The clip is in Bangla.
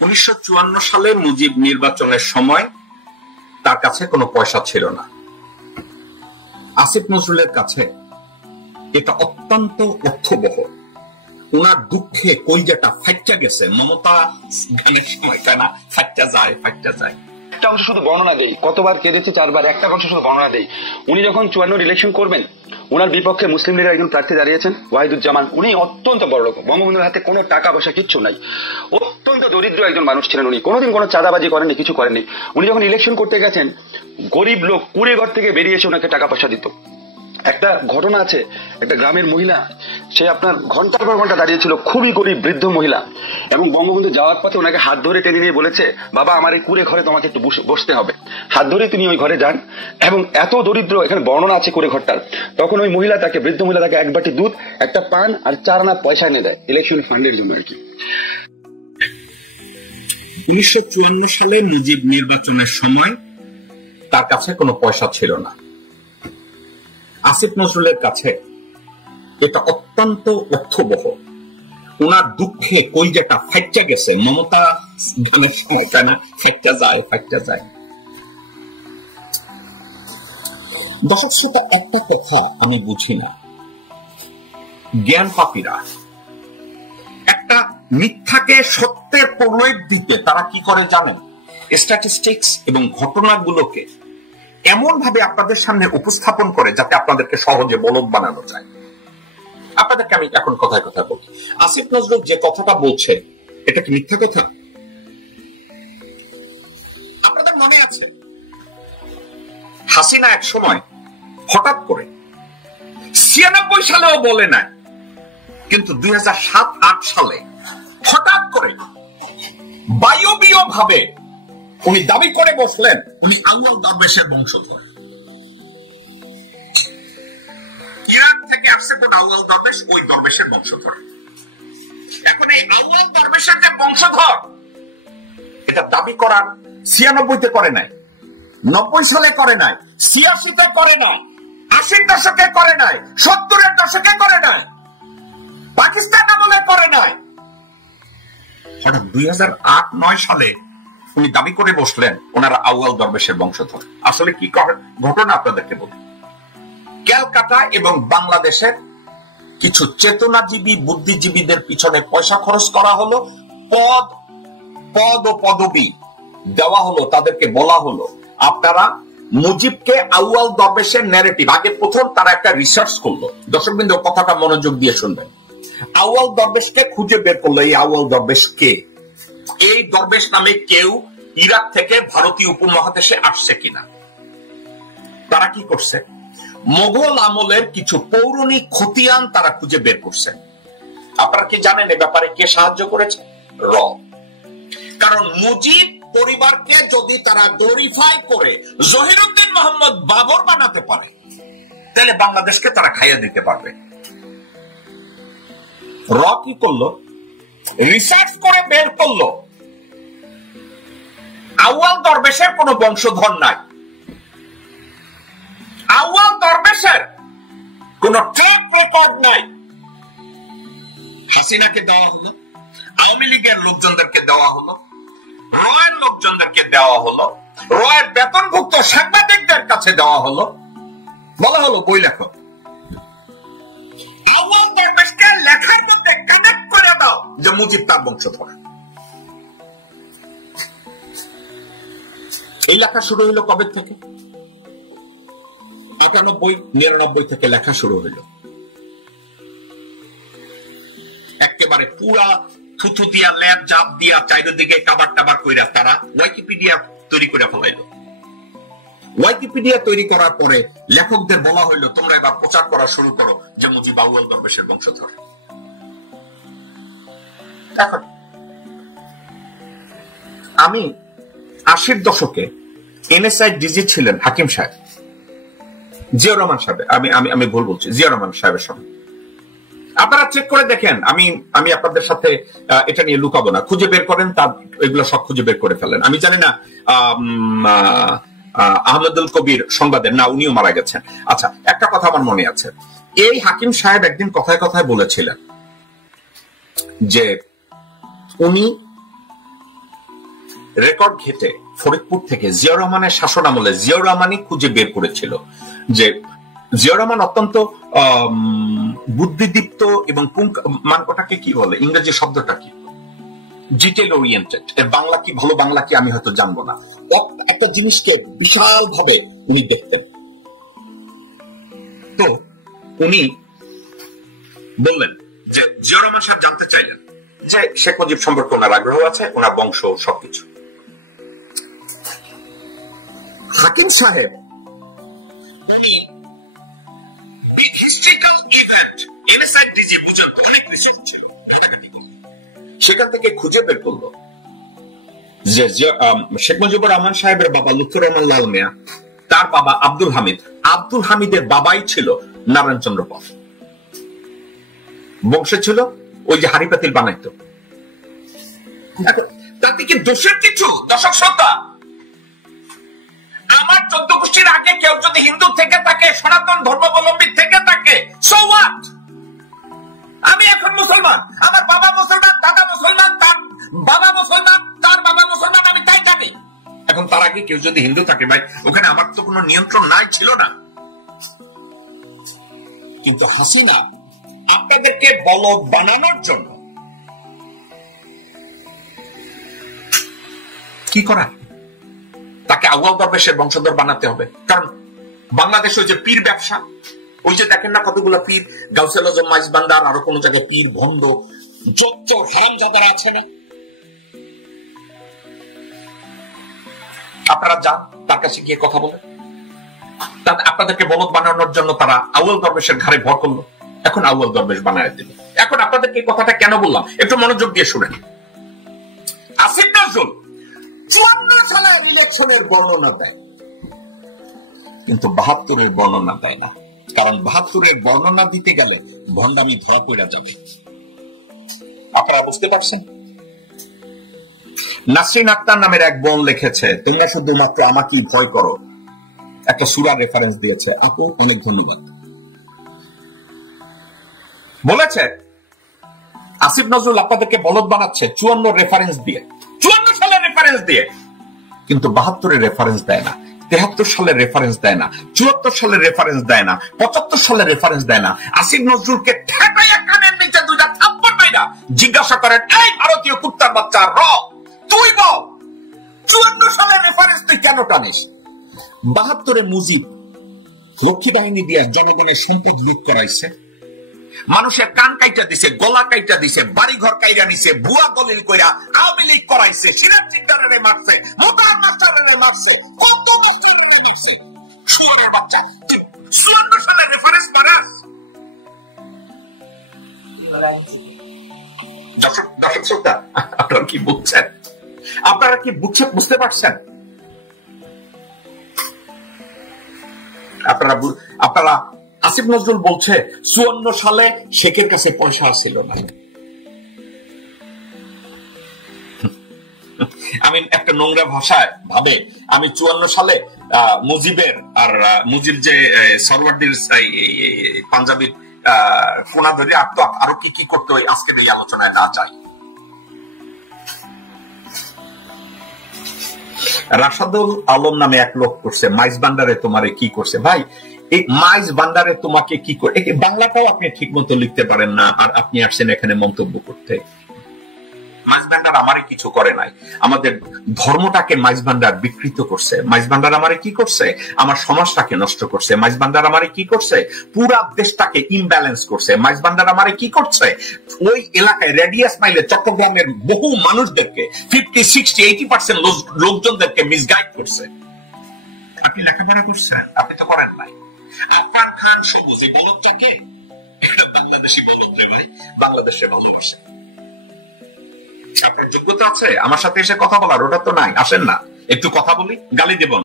1954 সালে মুজিব নির্বাচনের সময় তার কাছে কোনো পয়সা ছিল না। আসিফ নজরুলের কাছে এটা অত্যন্ত অর্থবহ। উনার দুঃখে কলজাটা ফাইট্টা গেছে। মমতা গানের সময় তাই না, ফাইট্টা যায়। একটা অংশ শুধু বর্ণনা দেই, কতবার কেঁদেছি 4 বার, একটা অংশ শুধু বর্ণনা দেই। উনি যখন 54 ইলেকশন করবেন, ওনার বিপক্ষে মুসলিম লীগের একজন প্রার্থী দাঁড়িয়েছেন ওয়াহিদুজ্জামান। উনি অত্যন্ত বড় লোক, বঙ্গবন্ধুর হাতে কোনো টাকা পয়সা কিচ্ছু নাই, অত্যন্ত দরিদ্র একজন মানুষ ছিলেন। উনি কোনোদিন কোনো চাঁদাবাজি করেননি, কিছু করেননি। উনি যখন ইলেকশন করতে গেছেন, গরিব লোক কুড়ে ঘর থেকে বেরিয়ে এসে ওনাকে টাকা পয়সা দিত। একটা ঘটনা আছে, একটা গ্রামের মহিলা, সে আপনার ঘন্টার পর ঘন্টা দাঁড়িয়েছিল, খুবই গরিব বৃদ্ধ মহিলা, এবং বঙ্গবন্ধু যাওয়ার পথে ওনাকে হাত ধরে টেনে নিয়ে বলেছে, বাবা আমার এই কুড়ে ঘরে তোমাকে একটু বসতে হবে। হাত ধরে তিনি ওই ঘরে যান, এবং এত দরিদ্র, এখানে বর্ণনা আছে কুড়ে ঘরটার। তখন ওই মহিলা তাকে, বৃদ্ধ মহিলা তাকে 1 বাটি দুধ, একটা পান আর 4 আনা পয়সা এনে দেয়, ইলেকশন ফান্ডের জন্য আর কি। 1954 সালে মুজিব নির্বাচনের সময় তার কাছে কোনো পয়সা ছিল না। আসিফ নজরুলের কাছে এটা অত্যন্ত অর্থবহ। উনার দুঃখে কলজাটা ফাইট্টা গেছে। মমতা গানের সময় তাই না, ফাইট্টা যায়। দর্শক শ্রোতা, একটা কথা আমি বুঝি না, জ্ঞান পাপীরা একটা মিথ্যাকে সত্যের প্রলেপ দিতে তারা কি করে জানেন? স্ট্যাটিস্টিক্স এবং ঘটনাগুলোকে এমন ভাবে আপনাদের সামনে উপস্থাপন করে যাতে আপনাদেরকে সহজে বলদ বানানো যায়। আপনাদেরকে আমি এখন কথায় বলি, আসিফ নজরুল যে কথাটা বলছে এটা কি মিথ্যা কথা? আপনাদের মনে আছে হাসিনা এক সময় হঠাৎ করে 96 সালেও বলে নাই, কিন্তু 2007-08 সালে হঠাৎ করে বায়বীয় ভাবে উনি দাবি করে বসলেন উনি আউয়াল দরবেশের বংশধর। ইরাক থেকে আসছে কোন আউয়াল দরবেশ, ওই দরবেশের বংশধর। এখন এই আউয়াল দরবেশের যে বংশধর, এটা দাবি করার 96-তে করে নাই, 90 সালে করে নাই, 86-তে করে নাই, 80-র দশকে করে নাই, 70-এর দশকে করে নাই, পাকিস্তান আমলে করে নাই। হঠাৎ 2008-09 সালে উনি দাবি করে বসলেন ওনারা আউয়াল দরবেশের বংশধর। আসলে কি ঘটনা আপনাদেরকে বলি। ক্যালকাটা এবং বাংলাদেশের কিছু চেতনাজীবী বুদ্ধিজীবীদের পিছনে পয়সা খরচ করা হলো, পদ ও পদবি দেওয়া হলো, তাদেরকে বলা হলো আপনারা মুজিবকে আউয়াল দরবেশের ন্যারেটিভ, আগে প্রথম তারা একটা রিসার্চ করলো। দর্শকবৃন্দ কথাটা মনোযোগ দিয়ে শুনবেন। আউয়াল দরবেশকে খুঁজে বের করলো। এই আউয়াল দরবেশ কে? এই দরবেশ নামে কেউ ইরাক থেকে ভারতীয় উপমহাদেশে আসছে কিনা? তারা কি করছে? মোগল আমলের কিছু পৌরাণিক খতিয়ান তারা খুঁজে বের করছে। আপনারা কি জানেন এ ব্যাপারে কে সাহায্য করেছে? র। কারণ মুজিব পরিবারকে যদি তারা গ্লোরিফাই করে জহিরুদ্দিন মোহাম্মদ বাবর বানাতে পারে, তাহলে বাংলাদেশকে তারা খাইয়ে দিতে পারবে। র কি করলো? রিসার্চ করে বের করলো আউয়াল দরবেশের কোন বংশধর নাই, আউয়াল দরবেশের কোন ট্র্যাক রেকর্ড নাই। হাসিনাকে দেওয়া হলো, আওয়ামী লীগের লোকজনদেরকে দেওয়া হলো, রয়ের লোকজনদেরকে দেওয়া হলো, রয়ের বেতনভুক্ত সাংবাদিকদের কাছে দেওয়া হলো, বলা হলো বই লেখো। আউয়াল দরবেশকে লেখার মধ্যে কানেক্ট করে দাও যে মুজিব তার বংশধর। এই লেখা শুরু হলো কবে থেকে? 98-99 থেকে লেখা শুরু হলো। একেবারে পুরা থুথু দিয়া ল্যাব জাপ দিয়া চারিদিকে কাবার টাবার কইরা তারা উইকিপিডিয়া তৈরি করে ফেলাইলো। উইকিপিডিয়া তৈরি করার পরে লেখকদের বলা হইলো তোমরা এবার প্রচার করা শুরু করো যে মুজিব আউয়াল দরবেশের বংশধর। এখন আমি 80-র দশকে এনএসআই ডিজি ছিলেন হাকিম সাহেব, জিয়া রহমান সাহেব, আমি ভুল বলছি, জিয়া রহমান সাহেবের সময়। আপনারা চেক করে দেখেন, আমি আপনাদের সাথে এটা নিয়ে লুকাবো না, খুঁজে বের করেন, তার এগুলো সব খুঁজে বের করে ফেলেন। আমি জানি না আহমেদুল কবির সংবাদের না, উনিও মারা গেছেন। আচ্ছা, একটা কথা আমার মনে আছে, এই হাকিম সাহেব একদিন কথায় কথায় বলেছিলেন যে উনি রেকর্ড ঘেটে ফরিদপুর থেকে জিয়াউর রহমানের শাসন আমলে জিয়াউর রহমানই খুঁজে বের করেছিল যে জিয়াউর রহমান অত্যন্ত বুদ্ধিদীপ্ত এবং ওটাকে কি বলে, ইংরেজি শব্দটা কি, ডিটেল ওরিয়েন্টেড, এর বাংলা কি, ভালো বাংলা কি আমি হয়তো জানবো না, একটা জিনিসকে বিশাল ভাবে উনি দেখতেন। তো উনি বললেন যে জিয়াউর রহমান সাহেব জানতে চাইলেন যে শেখ মুজিব সম্পর্কে ওনার আগ্রহ আছে, ওনার বংশ সবকিছু। হাকিম সাহেব উনি হিস্ট্রিক্যাল ইভেন্ট এনএসআইডিজি পর্যন্ত অনেক রিসার্চ ছিল, সেখান থেকে খুঁজে বের করলো যে শেখ মুজিবুর রহমান সাহেবের বাবা লুৎফর রহমান লাল মিয়া, তার বাবা আব্দুল হামিদ, আব্দুল হামিদের বাবাই ছিল নারায়ণ চন্দ্র পাল, বংশে ছিল ওই যে হাড়ি পাতিল বানাইতো। তাতে কি দোষের কিছু? দর্শক শ্রোতা, আমার 14 গোষ্ঠীর আগে কেউ যদি হিন্দু থেকে থাকে, সনাতন ধর্মাবলম্বী থেকে থাকে, সো হোয়াট? আমি এখন মুসলমান, আমার বাবা মুসলমান, দাদা মুসলমান, তার বাবা মুসলমান, তার বাবা মুসলমান, আমি তাই জানি। এখন তার আগে কেউ যদি হিন্দু থাকে, ভাই ওখানে আমার তো কোনো নিয়ন্ত্রণ নাই, ছিল না। কিন্তু হাসিনা আপনাদেরকে বলদ বানানোর জন্য কি করা, তাকে আউয়াল দরবেশের বংশধর বানাতে হবে। কারণ বাংলাদেশ ওই যে পীর ব্যবসা, ওই যে দেখেন না কতগুলো পীর, গাউসুল আজম মাইজবান্ডার, আরো কোন জায়গায় পীর, ভণ্ড, যত হারামজাদারা আছে না, আপনারা যান তার কাছে গিয়ে কথা বলেন। আপনাদেরকে বলদ বানানোর জন্য তারা আউয়াল দরবেশের ঘাড়ে ভর করলো, এখন আউয়াল দরবেশ বানায় দিল। এখন আপনাদেরকে এই কথাটা কেন বললাম একটু মনোযোগ দিয়ে শুনেন। আসিফ নজরুল 54 সালের ইলেকশনের বর্ণনা দেয়, কিন্তু 72-এর বর্ণনা দেয় না। কারণ 72-এর বর্ণনা দিতে গেলে ভণ্ডামি ধরা পড়া যাবে। আপনারা বুঝতে পারছেন? নাসরিন আক্তার নামের এক বোন লিখেছে, তোমরা শুধুমাত্র আমাকেই ভয় করো, একটা সূরার রেফারেন্স দিয়েছে। আপু অনেক ধন্যবাদ। বলেছে আসিফ নজরুল আপনাদেরকে বলদ বানাচ্ছে 54 রেফারেন্স দিয়ে, 54 সালের রেফারেন্স দিয়ে, কিন্তু 72-এর রেফারেন্স দেয় না, 73 সালের রেফারেন্স দেয় না, 74 সালের রেফারেন্স দেয় না, 75 সালের রেফারেন্স দেয় না। আসিফ নজরুলকে ঠেকাইয়া কানের নিচে 2টা থাপ্পড় মাইরা জিজ্ঞাসা করেন, এই ভারতীয় কুত্তার বাচ্চা তুই বল 54 সালের রেফারেন্স তুই কেন টানিস? 72-এ মুজিব লক্ষ্মী বাহিনী দিয়ে জনগণের সম্পদ লুট করাইছে, মানুষের কান কাইটা দিছে, গলা কাইটা দিছে, বাড়ি ঘর কাইরা নিছে, ভুয়া দলিল কইরা আওয়ামী লীগ করাইছে, সিরাজ চিকদারে মারছে, মোতার মাস্টারে মারছে, কত বস্তু দিছি। 54 সালের রেফারেন্স মারাস? দর্শক শ্রোতা, আপনারা কি বুঝছেন? আপনারা কি বুঝতে পারছেন? আপনারা আসিফ নজরুল বলছে 54 সালে শেখের কাছে পয়সা ছিল না। আমি একটা নোংরা ভাষায় ভাবে আমি 54 সালে মুজিবের আর মুজিব যে সরওয়ার্দির পাঞ্জাবির কোনা ধরে আরো কি কি করতে হয় আজকের এই আলোচনায় না চাই। রাশাদুল আলম নামে এক লোক করছে, মাইজ ভান্ডারে তোমারে কি করছে। ভাই এই মাইজ ভান্ডারে তোমাকে কি করে, বাংলাটাও আপনি ঠিক মতো লিখতে পারেন না, আর আপনি আসছেন এখানে মন্তব্য করতে। মাইজ ভান্ডার আমারে কিছু করে নাই, আমাদের ধর্মটাকে মাইজ ভান্ডার বিকৃত করছে। মাইজ ভান্ডার আমারে কি করছে? আমার সমাজটাকে নষ্ট করছে। মাইজ ভান্ডার আমারে কি করছে? পুরা দেশটাকে ইমব্যালেন্স করছে। মাইজ ভান্ডার আমারে কি করছে? ওই এলাকায় রেডিয়াস মাইলে চট্টগ্রামের বহু মানুষদেরকে 50-60-80% লোকজনদেরকে মিসগাইড করছে। আপনি লেখাপড়া করছেন? আপনি তো করেন নাই। আফরান খান সবুজ এই বলদটাকে বাংলাদেশি বলদ রে ভাই, বাংলাদেশে ভালোবাসে। আপনার যোগ্যতা আছে আমার সাথে এসে কথা বলার? ওটা তো নাই। আসেন না, একটু কথা বলি, গালি দেব।